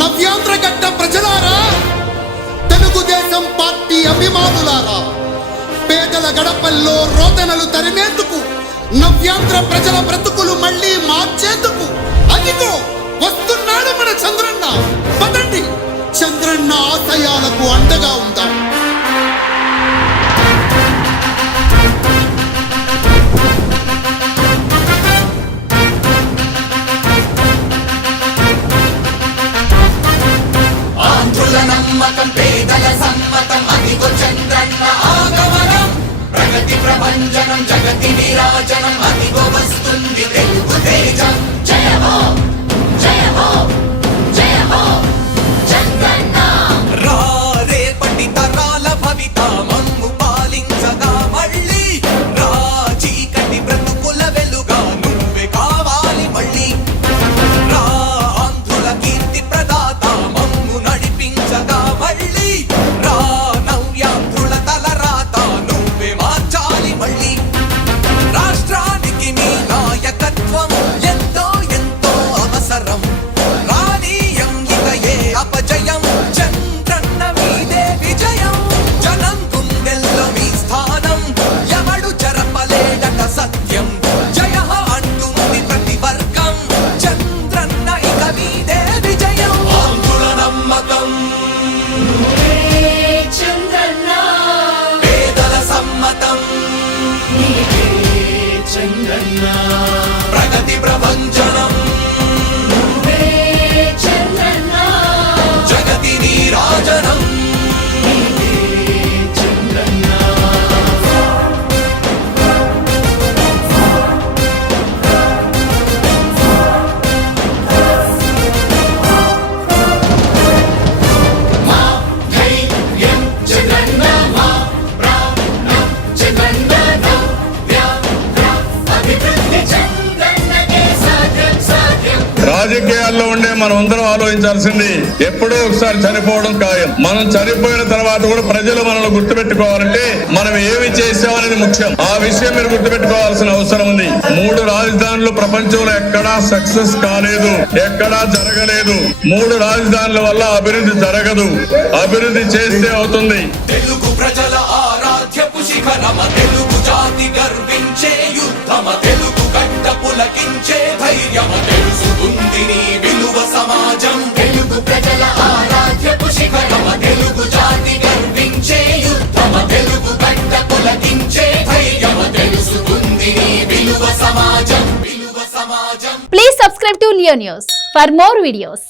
నవ్యాంధ్రగడ్డ ప్రజలారా, తెలుగుదేశం పార్టీ అభిమానులారా, పేదల గడపల్లో రోదనలు తరిమేందుకు, నవ్యాంధ్ర ప్రజల బ్రతుకులు మళ్ళీ మార్చేందుకు అదిగో వస్తున్నాడు మన చంద్రన్న. పదండి, చంద్రన్న ఆశయాలకు అండగా ఉందాం. ఆంధ్రుల నమ్మకం, పేదల సమ్మతం, అదిగో చంద్రన్న ఆగమనం. ప్రగతి ప్రభంజనం, జగతి నీరాజనం, అదిగో వస్తుంది తెలుగు తేజం. జయ హో, జయ హో, జయ హో చంద్రన్న. రా రేపటి తరాల భవిత మమ్ము పాలించగా మళ్ళీ, రా చీకటి బ్రతుకుల వెలుగా నువ్వే కావాలి మళ్ళీ. రా ఆంధ్రుల కీర్తి ప్రదాత మమ్ము నడిపించగా మళ్ళీ, రా నవ్యాంధ్రుల తలరాత నువ్వే మార్చాలి మళ్ళీ. రాష్ట్రానికి నీ నాయకత్వం ఎంతో ఎంతో అవసరం. రానీయం ఇక ఏ అపజయం, చంద్రన్న మీదే విజయం. జనం గుండెల్లో మీ స్థానం, ఎవడు చెరపలేడట సత్యం. జయ హో అంటుంది ప్రతి వర్గం, చంద్రన్న ఇక మీదే విజయం. ఆంధ్రుల నమ్మకం, చంద్రన్న పేదల సమ్మతం, చంద్రన్న ప్రగతి ప్రభంజనం, చంద్రన్న జగతి నీరాజనం. చంద్రన్న మా ధైర్యం చంద్రన్న, మా ప్రాణం చంద్రన్న, నవ్య అభివృద్ధి చంద్రన్నకే సాధ్యం సాధ్యం. రాజకీయాల్లో ఉండే మనం అందరం ఆలోచించాల్సింది, ఎప్పుడో ఒకసారి చనిపోవడం ఖాయం. మనం చనిపోయిన తర్వాత కూడా ప్రజలు మనల్ని గుర్తుపెట్టుకోవాలంటే మనం ఏమి చేసామనేది ముఖ్యం. ఆ విషయం మీరు గుర్తుపెట్టుకోవాల్సిన అవసరం ఉంది. 3 రాజధానులు ప్రపంచంలో ఎక్కడా సక్సెస్ కాలేదు, ఎక్కడా జరగలేదు. 3 రాజధానుల వల్ల అభివృద్ధి జరగదు. అభివృద్ధి చేస్తే అవుతుంది. తెలుగు ప్రజల ఆరాధ్యపు శిఖరమ, తెలుగు జాతి గర్వించే యుద్ధమ, తెలుగు గడ్డ పులకించే ధైర్యమ, తెలుసుకుంది నీ విలువ సమాజం. తెలుగు ప్రజల ఆరాధ్యపు శిఖరమ, తెలుగు జాతి గర్వించే యుద్ధమ, తెలుగు గడ్డ పులకించే ధైర్యమ, తెలుసుకుంది నీ విలువ సమాజం. విలువ సమాజం. Please subscribe to Leo News for more videos.